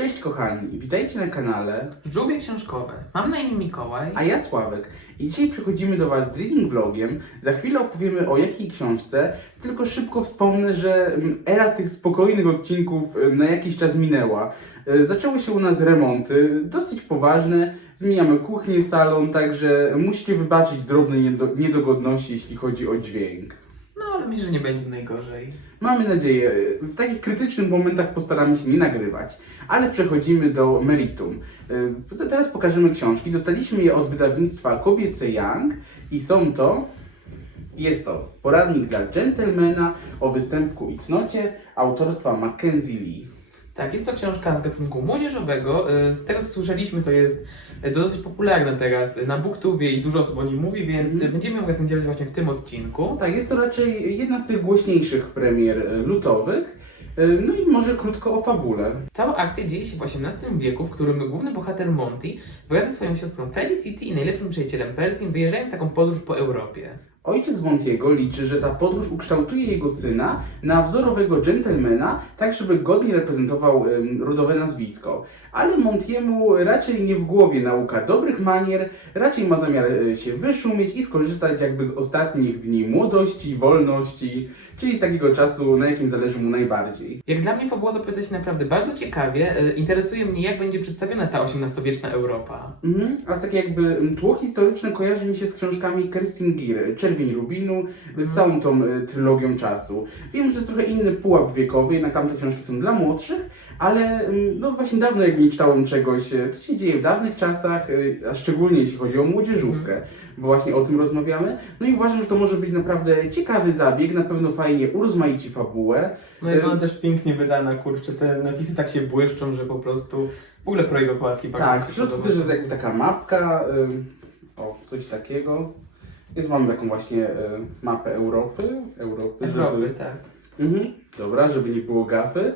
Cześć kochani, witajcie na kanale, Żółwie książkowe. Mam na imię Mikołaj. a ja Sławek i dzisiaj przychodzimy do Was z reading vlogiem. Za chwilę opowiemy o jakiej książce, tylko szybko wspomnę, że mm, era tych spokojnych odcinków mm, na jakiś czas minęła. E, Zaczęły się u nas remonty, dosyć poważne, zmieniamy kuchnię, salon, także musicie wybaczyć drobne niedo- niedogodności, jeśli chodzi o dźwięk. Myślę, że nie będzie najgorzej. Mamy nadzieję, w takich krytycznych momentach postaramy się nie nagrywać, ale przechodzimy do meritum. Yy, Teraz pokażemy książki. Dostaliśmy je od wydawnictwa Kobiece Young i są to, jest to poradnik dla dżentelmena o występku i cnocie autorstwa Mackenzie Lee. Tak, jest to książka z gatunku młodzieżowego. Y, Z tego co słyszeliśmy, to jest to dosyć popularne teraz na Booktubie i dużo osób o nim mówi, więc y, będziemy ją recenzować właśnie w tym odcinku. Tak, jest to raczej jedna z tych głośniejszych premier e, lutowych. E, No i może krótko o fabule. Cała akcja dzieje się w XVIII wieku, w którym główny bohater Monty wraz ze swoją siostrą Felicity i najlepszym przyjacielem Persim wyjeżdżają w taką podróż po Europie. Ojciec Montiego liczy, że ta podróż ukształtuje jego syna na wzorowego dżentelmena, tak żeby godnie reprezentował rodowe nazwisko. Ale Montiemu raczej nie w głowie nauka dobrych manier, raczej ma zamiar e, się wyszumieć i skorzystać jakby z ostatnich dni młodości, wolności, czyli z takiego czasu, na jakim zależy mu najbardziej. Jak dla mnie fabuła zapowiada się naprawdę bardzo ciekawie. Y, Interesuje mnie, jak będzie przedstawiona ta XVIII-wieczna Europa. Mhm, a tak jakby tło historyczne kojarzy mi się z książkami Kerstin Gir, Czerwień Rubinu, z całą tą y, trylogią czasu. Wiem, że jest trochę inny pułap wiekowy, jednak tamte książki są dla młodszych, ale mm, no właśnie dawno jak nie czytałem czegoś, y, co się dzieje w dawnych czasach, y, a szczególnie jeśli chodzi o młodzieżówkę, bo właśnie o tym rozmawiamy. No i uważam, że to może być naprawdę ciekawy zabieg, na pewno fajnie urozmaici fabułę. No jest ona też pięknie wydana, kurczę, te napisy tak się błyszczą, że po prostu w ogóle projekt okładki bardzo Tak, w środku też jest jakby taka mapka, o, coś takiego. Jest, mamy taką właśnie y, mapę Europy, Europy, Europy, żeby, tak. mhm, dobra, żeby nie było gafy.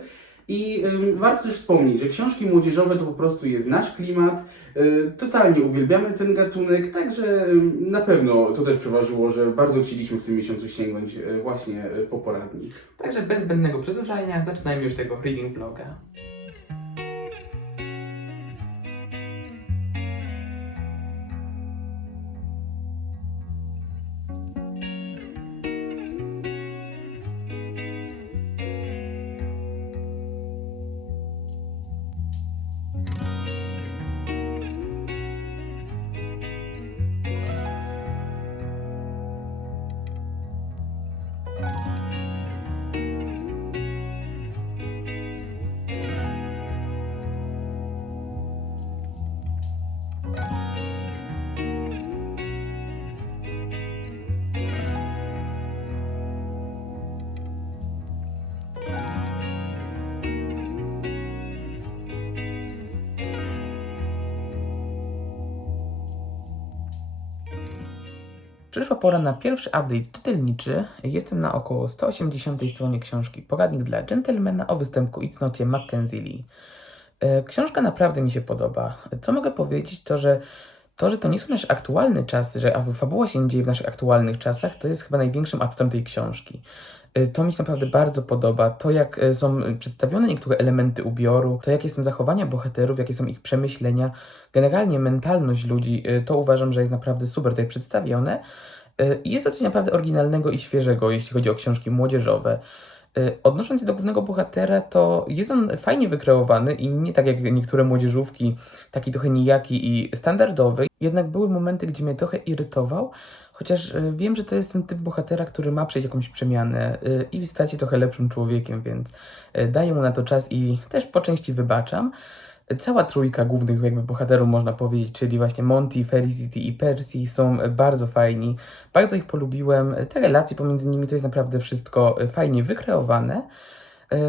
I ym, warto też wspomnieć, że książki młodzieżowe to po prostu jest nasz klimat. Y, totalnie uwielbiamy ten gatunek, także ym, na pewno to też przeważyło, że bardzo chcieliśmy w tym miesiącu sięgnąć y, właśnie y, po poradnik. Także bez zbędnego przedłużania zaczynajmy już tego reading vloga. Przyszła pora na pierwszy update czytelniczy. Jestem na około 180 stronie książki Poradnik dla dżentelmena o występku i cnocie Mackenzie Lee. E, Książka naprawdę mi się podoba. Co mogę powiedzieć, to że to, że to nie są nasze aktualne czasy, że fabuła się dzieje w naszych aktualnych czasach, to jest chyba największym atutem tej książki. E, To mi się naprawdę bardzo podoba. To, jak e, są przedstawione niektóre elementy ubioru, to jakie są zachowania bohaterów, jakie są ich przemyślenia, generalnie mentalność ludzi, e, to uważam, że jest naprawdę super tutaj przedstawione. Jest to coś naprawdę oryginalnego i świeżego, jeśli chodzi o książki młodzieżowe. E, Odnosząc się do głównego bohatera, to jest on fajnie wykreowany i nie tak jak niektóre młodzieżówki, taki trochę nijaki i standardowy. Jednak były momenty, gdzie mnie trochę irytował, chociaż e, wiem, że to jest ten typ bohatera, który ma przejść jakąś przemianę e, i stać się trochę lepszym człowiekiem, więc daję mu na to czas i też po części wybaczam. Cała trójka głównych jakby bohaterów można powiedzieć, czyli właśnie Monty, Felicity i Percy są bardzo fajni. Bardzo ich polubiłem. Te relacje pomiędzy nimi to jest naprawdę wszystko fajnie wykreowane.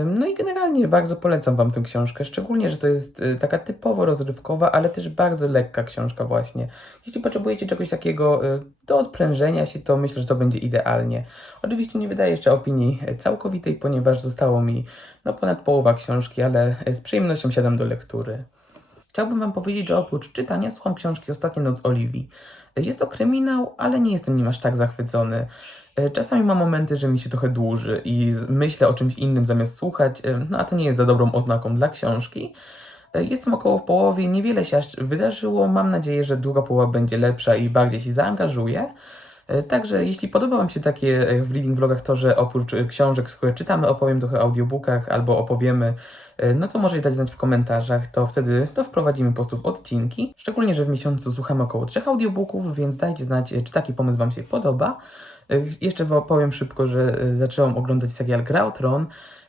No i generalnie bardzo polecam Wam tę książkę, szczególnie, że to jest y, taka typowo rozrywkowa, ale też bardzo lekka książka właśnie. Jeśli potrzebujecie czegoś takiego y, do odprężenia się, to myślę, że to będzie idealnie. Oczywiście nie wydaję jeszcze opinii e, całkowitej, ponieważ zostało mi no, ponad połowa książki, ale e, z przyjemnością siadam do lektury. Chciałbym Wam powiedzieć, że oprócz czytania słucham książki Ostatnia noc Oliwii. Jest to kryminał, ale nie jestem nim aż tak zachwycony. Czasami mam momenty, że mi się trochę dłuży i myślę o czymś innym zamiast słuchać, no a to nie jest za dobrą oznaką dla książki. Jestem około w połowie, niewiele się aż wydarzyło. Mam nadzieję, że druga połowa będzie lepsza i bardziej się zaangażuje. E, Także jeśli podoba Wam się takie e, w reading vlogach to, że oprócz e, książek, które czytamy, opowiem trochę o audiobookach albo opowiemy, no to możecie dać znać w komentarzach, to wtedy to wprowadzimy po prostu w odcinki. Szczególnie, że w miesiącu słuchamy około trzech audiobooków, więc dajcie znać, czy taki pomysł Wam się podoba. Jeszcze powiem szybko, że zaczęłam oglądać serial Gra o Tron.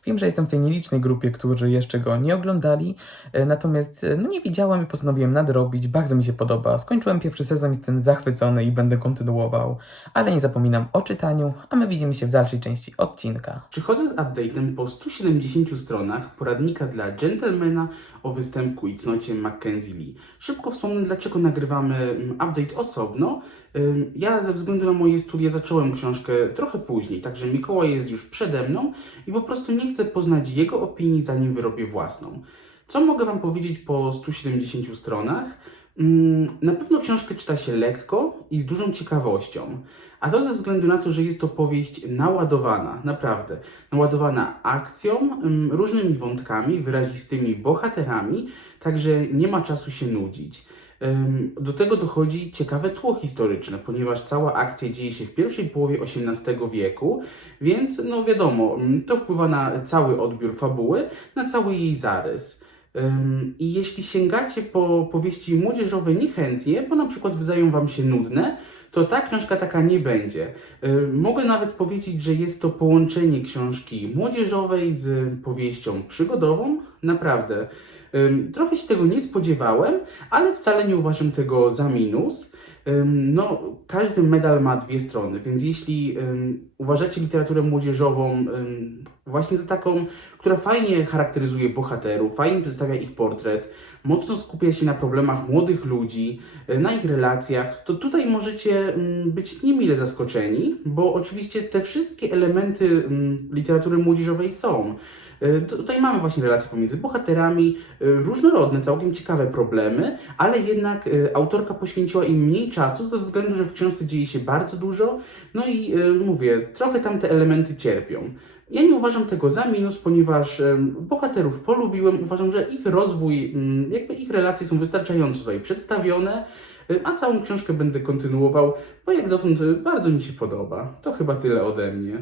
Wiem, że jestem w tej nielicznej grupie, którzy jeszcze go nie oglądali, e, natomiast e, no nie wiedziałem i postanowiłem nadrobić. Bardzo mi się podoba. Skończyłem pierwszy sezon, jestem zachwycony i będę kontynuował, ale nie zapominam o czytaniu, a my widzimy się w dalszej części odcinka. Przychodzę z update'em po 170 stronach poradnika dla gentlemana o występku i cnocie Mackenzie Lee. Szybko wspomnę, dlaczego nagrywamy mm, update osobno. Ja ze względu na moje studia zacząłem książkę trochę później, także Mikołaj jest już przede mną i po prostu nie chcę poznać jego opinii, zanim wyrobię własną. Co mogę Wam powiedzieć po 170 stronach? Na pewno książkę czyta się lekko i z dużą ciekawością. A to ze względu na to, że jest to powieść naładowana, naprawdę. Naładowana akcją, ym, różnymi wątkami, wyrazistymi bohaterami, także nie ma czasu się nudzić. Do tego dochodzi ciekawe tło historyczne, ponieważ cała akcja dzieje się w pierwszej połowie XVIII wieku, więc no wiadomo, ym, to wpływa na cały odbiór fabuły, na cały jej zarys. I jeśli sięgacie po powieści młodzieżowe niechętnie, bo na przykład wydają Wam się nudne, to ta książka taka nie będzie. Mogę nawet powiedzieć, że jest to połączenie książki młodzieżowej z powieścią przygodową. Naprawdę. Trochę się tego nie spodziewałem, ale wcale nie uważam tego za minus. No, każdy medal ma dwie strony, więc jeśli ym, uważacie literaturę młodzieżową ym, właśnie za taką, która fajnie charakteryzuje bohaterów, fajnie przedstawia ich portret, mocno skupia się na problemach młodych ludzi, y, na ich relacjach, to tutaj możecie ym, być niemile zaskoczeni, bo oczywiście te wszystkie elementy ym, literatury młodzieżowej są. Y, Tutaj mamy właśnie relacje pomiędzy bohaterami, y, różnorodne, całkiem ciekawe problemy, ale jednak y, autorka poświęciła im mniej czasu ze względu, że w książce dzieje się bardzo dużo, no i mówię, trochę tam te elementy cierpią. Ja nie uważam tego za minus, ponieważ bohaterów polubiłem, uważam, że ich rozwój, mm, jakby ich relacje są wystarczająco tutaj przedstawione, a całą książkę będę kontynuował, bo jak dotąd bardzo mi się podoba. To chyba tyle ode mnie.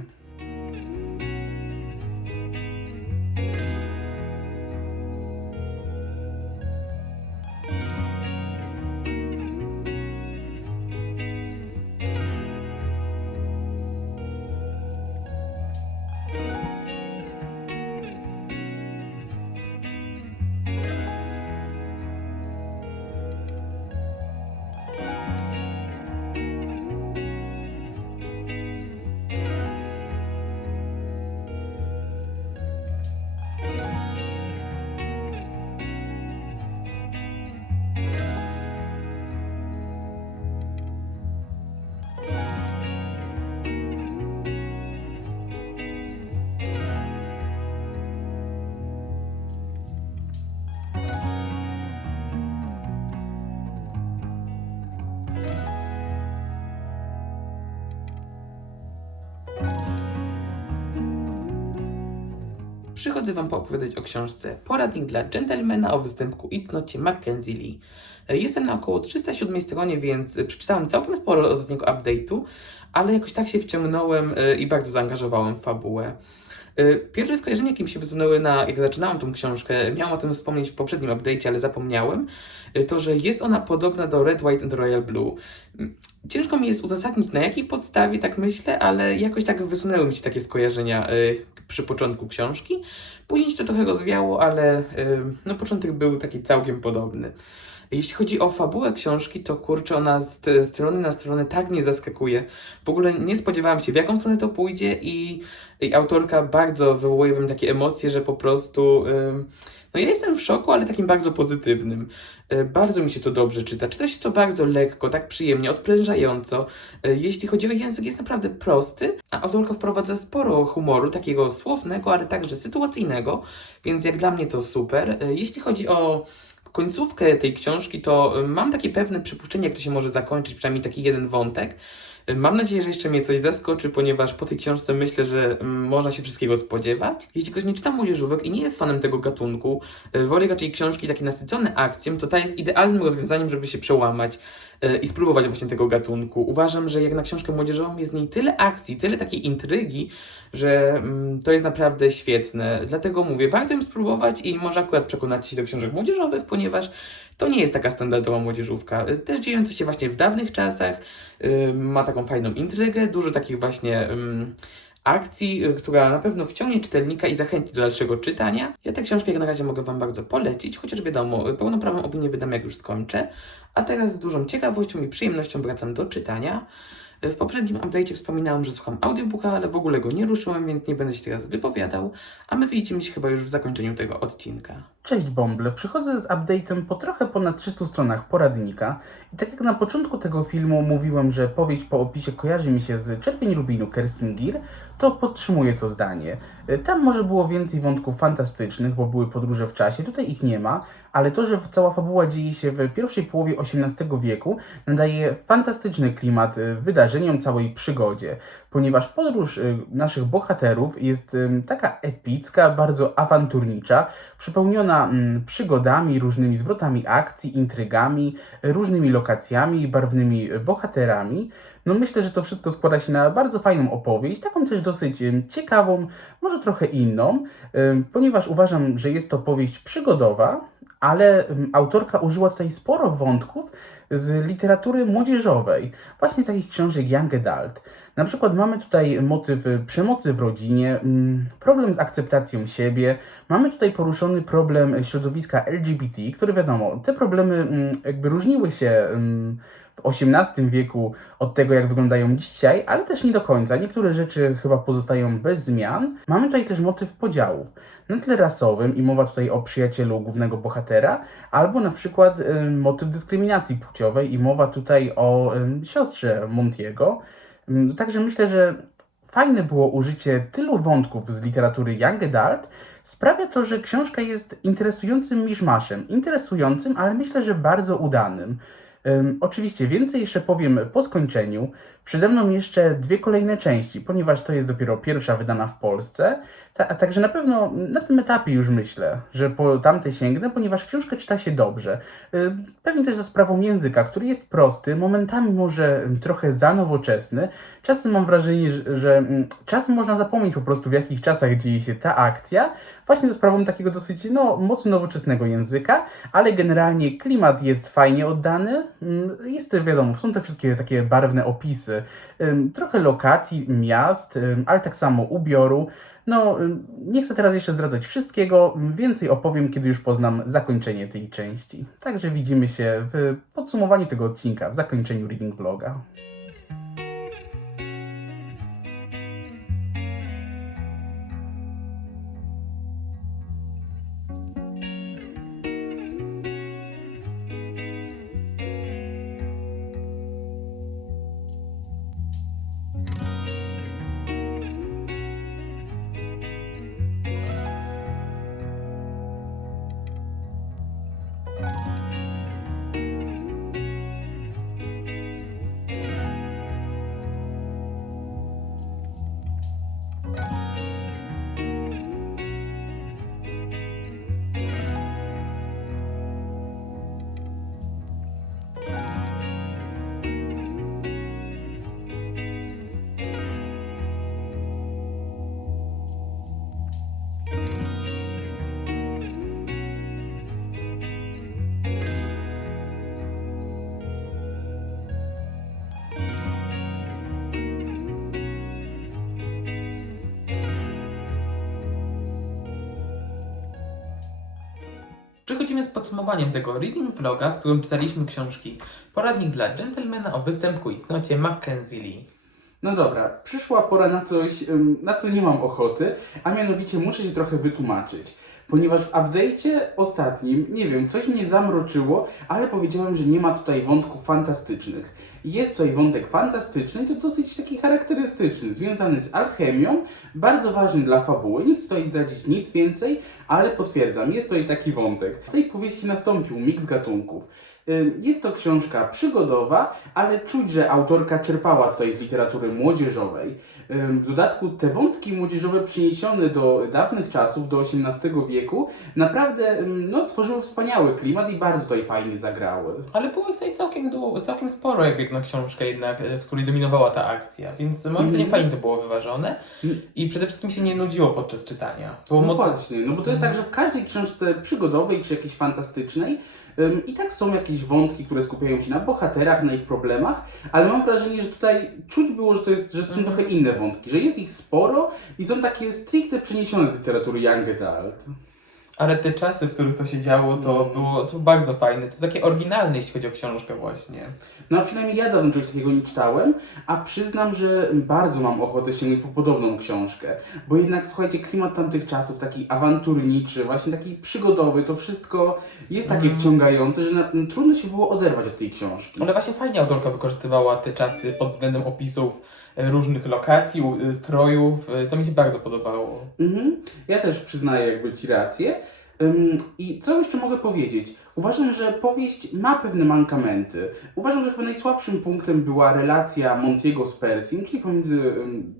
Przychodzę Wam poopowiadać o książce Poradnik dla gentlemana o występku i cnocie Mackenzie Lee. E, Jestem na około 307 stronie, więc e, przeczytałem całkiem sporo ostatniego update'u, ale jakoś tak się wciągnąłem e, i bardzo zaangażowałem w fabułę. Pierwsze skojarzenia, jakie mi się wysunęły na, jak zaczynałem tą książkę, miałem o tym wspomnieć w poprzednim update'cie, ale zapomniałem, to, że jest ona podobna do Red, White and Royal Blue. Ciężko mi jest uzasadnić na jakiej podstawie, tak myślę, ale jakoś tak wysunęły mi się takie skojarzenia przy początku książki. Później się to trochę rozwiało, ale no, początek był taki całkiem podobny. Jeśli chodzi o fabułę książki, to kurczę, ona z strony na stronę tak mnie zaskakuje. W ogóle nie spodziewałam się, w jaką stronę to pójdzie i, i autorka bardzo wywołuje we mnie takie emocje, że po prostu... ym, no ja jestem w szoku, ale takim bardzo pozytywnym. Y, Bardzo mi się to dobrze czyta. Czyta się to bardzo lekko, tak przyjemnie, odprężająco. Y, Jeśli chodzi o język, jest naprawdę prosty, a autorka wprowadza sporo humoru, takiego słownego, ale także sytuacyjnego, więc jak dla mnie to super. Y, Jeśli chodzi o końcówkę tej książki, to mam takie pewne przypuszczenie, jak to się może zakończyć, przynajmniej taki jeden wątek. Mam nadzieję, że jeszcze mnie coś zaskoczy, ponieważ po tej książce myślę, że mm, można się wszystkiego spodziewać. Jeśli ktoś nie czyta młodzieżówek i nie jest fanem tego gatunku, y, woli raczej książki takie nasycone akcją, to ta jest idealnym rozwiązaniem, żeby się przełamać i spróbować właśnie tego gatunku. Uważam, że jak na książkę młodzieżową jest w niej tyle akcji, tyle takiej intrygi, że mm, to jest naprawdę świetne. Dlatego mówię, warto ją spróbować i może akurat przekonać się do książek młodzieżowych, ponieważ to nie jest taka standardowa młodzieżówka. Y, Też dziejąca się właśnie w dawnych czasach, y, ma taką fajną intrygę, dużo takich właśnie ym, akcji, y, która na pewno wciągnie czytelnika i zachęci do dalszego czytania. Ja tę książkę jak na razie mogę Wam bardzo polecić, chociaż wiadomo, y, pełnoprawną opinię wydam jak już skończę. A teraz z dużą ciekawością i przyjemnością wracam do czytania. Y, W poprzednim update'cie wspominałem, że słucham audiobooka, ale w ogóle go nie ruszyłem, więc nie będę się teraz wypowiadał, a my widzimy się chyba już w zakończeniu tego odcinka. Cześć Bąble, przychodzę z update'em po trochę ponad 300 stronach poradnika i tak jak na początku tego filmu mówiłem, że powieść po opisie kojarzy mi się z Czerwień Rubinu Kerstin Gir, to podtrzymuję to zdanie. Y, Tam może było więcej wątków fantastycznych, bo były podróże w czasie, tutaj ich nie ma, ale to, że cała fabuła dzieje się w pierwszej połowie XVIII wieku, nadaje fantastyczny klimat y, wydarzeniom całej przygodzie, ponieważ podróż y, naszych bohaterów jest taka epicka, bardzo awanturnicza, przepełniona mm, przygodami, różnymi zwrotami akcji, intrygami, różnymi lokacjami, barwnymi bohaterami. No myślę, że to wszystko składa się na bardzo fajną opowieść, taką też dosyć ciekawą, może trochę inną, ponieważ uważam, że jest to powieść przygodowa, ale autorka użyła tutaj sporo wątków z literatury młodzieżowej, właśnie z takich książek Young Adult. Na przykład mamy tutaj motyw y, przemocy w rodzinie, mm, problem z akceptacją siebie, mamy tutaj poruszony problem środowiska LGBT, które wiadomo, te problemy mm, jakby różniły się mm, w XVIII wieku od tego, jak wyglądają dzisiaj, ale też nie do końca. Niektóre rzeczy chyba pozostają bez zmian. Mamy tutaj też motyw podziałów na tle rasowym i mowa tutaj o przyjacielu głównego bohatera, albo na przykład y, motyw dyskryminacji płciowej i mowa tutaj o y, siostrze Montiego. Ym, Także myślę, że fajne było użycie tylu wątków z literatury Young Adult. Sprawia to, że książka jest interesującym miszmaszem. Interesującym, ale myślę, że bardzo udanym. Ym, oczywiście więcej jeszcze powiem po skończeniu. Przede mną jeszcze dwie kolejne części, ponieważ to jest dopiero pierwsza wydana w Polsce. Ta, a także na pewno na tym etapie już myślę, że po tamte sięgnę, ponieważ książka czyta się dobrze. Ym, Pewnie też za sprawą języka, który jest prosty, momentami może ym, trochę za nowoczesny. Czasem mam wrażenie, że, ym, czasem można zapomnieć po prostu w jakich czasach dzieje się ta akcja, właśnie za sprawą takiego dosyć no, mocno nowoczesnego języka, ale generalnie klimat jest fajnie oddany. Ym, Jest wiadomo, są te wszystkie takie barwne opisy, trochę lokacji, miast, ale tak samo ubioru. No, nie chcę teraz jeszcze zdradzać wszystkiego, więcej opowiem, kiedy już poznam zakończenie tej części. Także widzimy się w podsumowaniu tego odcinka, w zakończeniu reading vloga. Przechodzimy z podsumowaniem tego reading vloga, w którym czytaliśmy książki Poradnik dla dżentelmena o występku i cnocie Mackenzie Lee. No dobra, przyszła pora na coś, na co nie mam ochoty, a mianowicie muszę się trochę wytłumaczyć. Ponieważ w update'cie ostatnim, nie wiem, coś mnie zamroczyło, ale powiedziałem, że nie ma tutaj wątków fantastycznych. Jest tutaj wątek fantastyczny to dosyć taki charakterystyczny, związany z alchemią, bardzo ważny dla fabuły. Chcę tutaj zdradzić nic więcej, ale potwierdzam, jest tutaj taki wątek. W tej powieści nastąpił miks gatunków. Jest to książka przygodowa, ale czuć, że autorka czerpała tutaj z literatury młodzieżowej. W dodatku te wątki młodzieżowe przyniesione do dawnych czasów, do XVIII wieku, naprawdę ym, no, tworzyły wspaniały klimat i bardzo tutaj fajnie zagrały. Ale było ich tutaj całkiem, du- całkiem sporo, jak na książkę jednak, w której dominowała ta akcja, więc moim zdaniem Mhm. fajnie to było wyważone Mm. i przede wszystkim się nie nudziło podczas czytania. Było No mocno... właśnie, no bo to jest tak, że w każdej książce przygodowej czy jakiejś fantastycznej i tak są jakieś wątki, które skupiają się na bohaterach, na ich problemach, ale mam wrażenie, że tutaj czuć było, że to jest, że są Mhm. trochę inne wątki, że jest ich sporo i są takie stricte przeniesione z literatury young adult. Ale te czasy, w których to się działo, to Mm. było to bardzo fajne. To jest takie oryginalne, jeśli chodzi o książkę właśnie. No a przynajmniej ja dawno czegoś takiego nie czytałem, a przyznam, że bardzo mam ochotę sięgnąć po podobną książkę, bo jednak słuchajcie, klimat tamtych czasów, taki awanturniczy, właśnie taki przygodowy, to wszystko jest takie Mm. wciągające, że na, trudno się było oderwać od tej książki. Ale właśnie fajnie autorka wykorzystywała te czasy pod względem opisów różnych lokacji, e, strojów. E, To mi się bardzo podobało. Mhm. Ja też przyznaję jakby Ci rację. I co jeszcze mogę powiedzieć? Uważam, że powieść ma pewne mankamenty. Uważam, że chyba najsłabszym punktem była relacja Montiego z Persim, czyli pomiędzy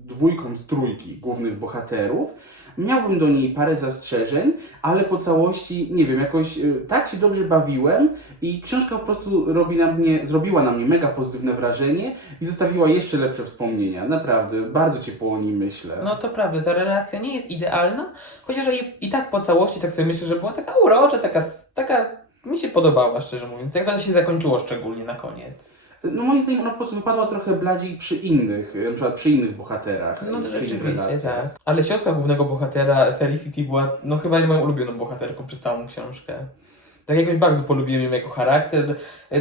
dwójką z trójki głównych bohaterów. Miałbym do niej parę zastrzeżeń, ale po całości, nie wiem, jakoś y, tak się dobrze bawiłem i książka po prostu robi na mnie, zrobiła na mnie mega pozytywne wrażenie i zostawiła jeszcze lepsze wspomnienia. Naprawdę, bardzo ciepło o niej myślę. No to prawda, ta relacja nie jest idealna, chociaż i, i tak po całości tak sobie myślę, że była taka urocza, taka, taka mi się podobała, szczerze mówiąc. Jak to się zakończyło szczególnie na koniec. No moim zdaniem ona po prostu wypadła trochę bladziej przy innych, na przykład przy innych bohaterach. No to przy innych rzeczywiście, relacjach. tak. Ale siostra głównego bohatera, Felicity, była no chyba moją ulubioną bohaterką przez całą książkę. Tak jakoś bardzo polubiłem ją jako charakter.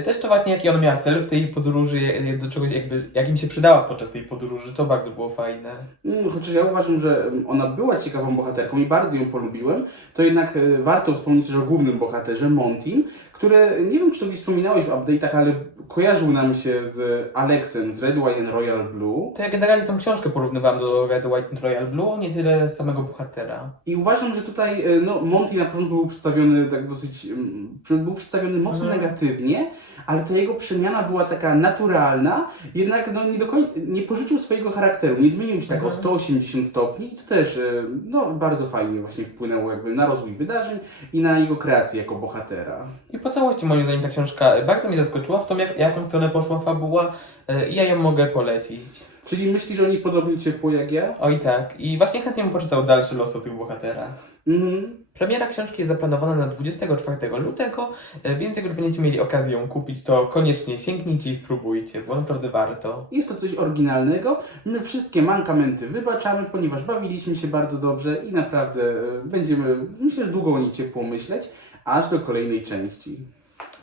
Też to właśnie jaki ona miała cel w tej podróży, do czegoś jakby, jak im się przydała podczas tej podróży, to bardzo było fajne. Mm, Chociaż ja uważam, że ona była ciekawą bohaterką i bardzo ją polubiłem, to jednak e, warto wspomnieć też o głównym bohaterze, Montim, który, nie wiem czy to gdzieś wspominałeś w update'ach, ale kojarzył nam się z Alexem z Red, White and Royal Blue. To ja generalnie tą książkę porównywałem do Red, White and Royal Blue, nie tyle samego bohatera. I uważam, że tutaj e, no, Monty na początku był przedstawiony tak dosyć, mm, był przedstawiony mocno Mhm. negatywnie, ale ta jego przemiana była taka naturalna, jednak no, nie, do nie porzucił swojego charakteru, nie zmienił się tak o Mhm. 180 stopni i to też e, no, bardzo fajnie właśnie wpłynęło jakby na rozwój wydarzeń i na jego kreację jako bohatera. I po całości moim zdaniem ta książka bardzo mnie zaskoczyła w tą, jak, jaką stronę poszła fabuła e, i ja ją mogę polecić. Czyli myślisz o niej podobnie ciepło jak ja? Oj tak, i właśnie chętnie bym poczytał dalszy los o tych bohaterach. Mhm. Premiera książki jest zaplanowana na 24 lutego, e, więc jak już będziecie mieli okazję ją kupić, to koniecznie sięgnijcie i spróbujcie, bo naprawdę warto. Jest to coś oryginalnego. My wszystkie mankamenty wybaczamy, ponieważ bawiliśmy się bardzo dobrze i naprawdę e, będziemy, myślę, że długo o niej ciepło myśleć, aż do kolejnej części.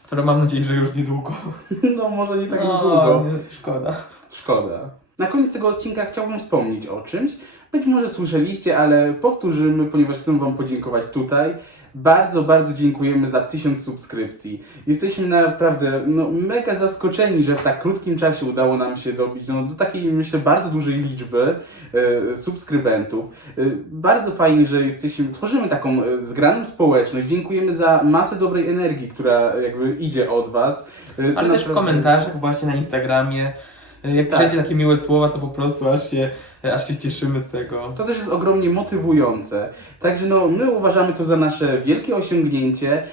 Którą mam nadzieję, że już niedługo. No może nie tak no, długo. nie, szkoda. Szkoda. Na koniec tego odcinka chciałbym wspomnieć o czymś. Być może słyszeliście, ale powtórzymy, ponieważ chcę Wam podziękować tutaj. Bardzo, bardzo dziękujemy za tysiąc subskrypcji. Jesteśmy naprawdę no, mega zaskoczeni, że w tak krótkim czasie udało nam się dobić no, do takiej, myślę, bardzo dużej liczby e, subskrybentów. E, bardzo fajnie, że jesteśmy, tworzymy taką e, zgraną społeczność. Dziękujemy za masę dobrej energii, która jakby idzie od Was. E, Ale też w komentarzach właśnie na Instagramie, jak Tak. piszecie takie miłe słowa, to po prostu aż się, aż się cieszymy z tego. To też jest ogromnie motywujące. Także no, my uważamy to za nasze wielkie osiągnięcie.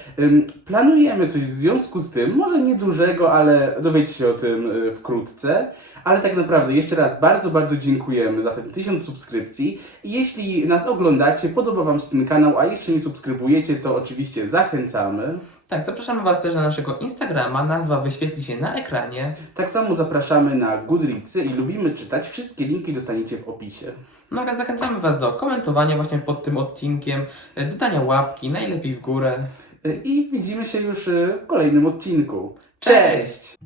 Planujemy coś w związku z tym, może niedużego, ale dowiecie się o tym y, wkrótce. Ale tak naprawdę jeszcze raz bardzo, bardzo dziękujemy za ten tysiąc subskrypcji. I jeśli nas oglądacie, podoba Wam się ten kanał, a jeszcze nie subskrybujecie, to oczywiście zachęcamy. Tak, zapraszamy Was też na naszego Instagrama, nazwa wyświetli się na ekranie. Tak samo zapraszamy na Goodreadsy i lubimy czytać. Wszystkie linki dostaniecie w opisie. No oraz zachęcamy Was do komentowania właśnie pod tym odcinkiem, e, dodania łapki, najlepiej w górę. I widzimy się już y, w kolejnym odcinku. Cześć!